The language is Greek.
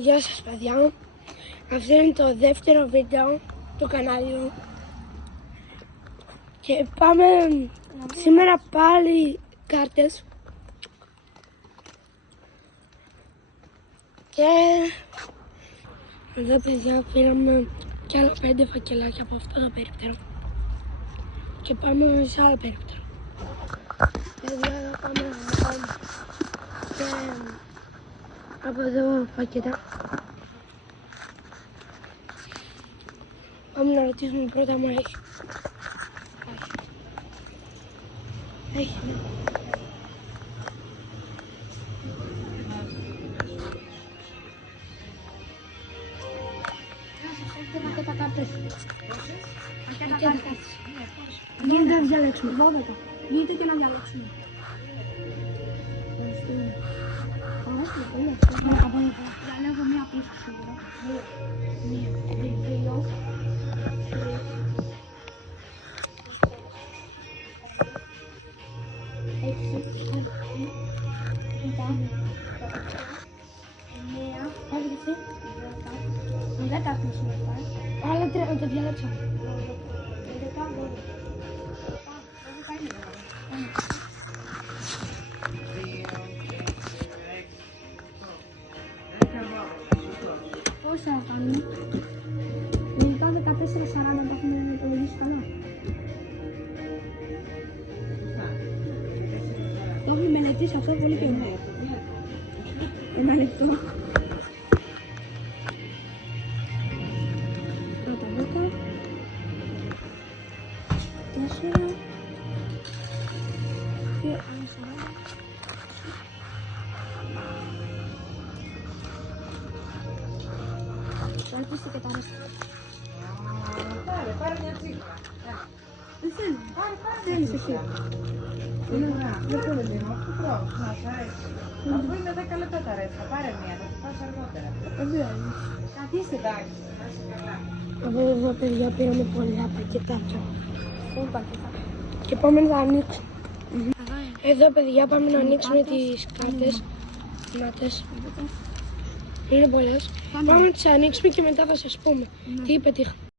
Γεια σας παιδιά, αυτό είναι το δεύτερο βίντεο του κανάλι και πάμε σήμερα πάλι κάρτες και εδώ παιδιά πήραμε και άλλα 5 φακελάκια από αυτό το περίπτερο και πάμε σε άλλο περίπτερο. Παιδιά εδώ πάμε να πάμε και από εδώ πακέτα. Πάμε να ρωτήσουμε πρώτα μου έχει. Έχει. Πακέτα κάρτες. Πακέτα κάρτες. Γίνεται να διαλέξουμε. 12. Γίνεται και να διαλέξουμε. Διαλέγω μία πίσω σίγουρα. Μία, δύο, άλλα τρία, το διαλέξω. Πόσα κάνουμε? Γενικά 14-40 το έχουμε υπολογίσει καλά. Το έχουμε μελετήσει αυτό πολύ καιρό. Ένα λεπτό. Πρώτα 10. 4. Και άλλα 40. Ελπίστε και τα ρέστα. Πάρε μια τσίπρα. Δεν θέλω. Θέλεις εσύ. Δεν θέλω λίγο, αφού τρως, να σ' αρέσει. Αφού είναι 10 λεπτά τα ρέστα, πάρε μια, θα τη φας αργότερα. Καθίστε, εντάξει, να είσαι καλά. Από εδώ παιδιά πήραμε πολλά πακετάκια. Και πάμε να τα ανοίξουμε. Εδώ παιδιά πάμε να ανοίξουμε τις κάρτες. Νάτες. Είναι πολλές. Πάμε να τις ανοίξουμε και μετά θα σας πούμε τι πετύχαμε.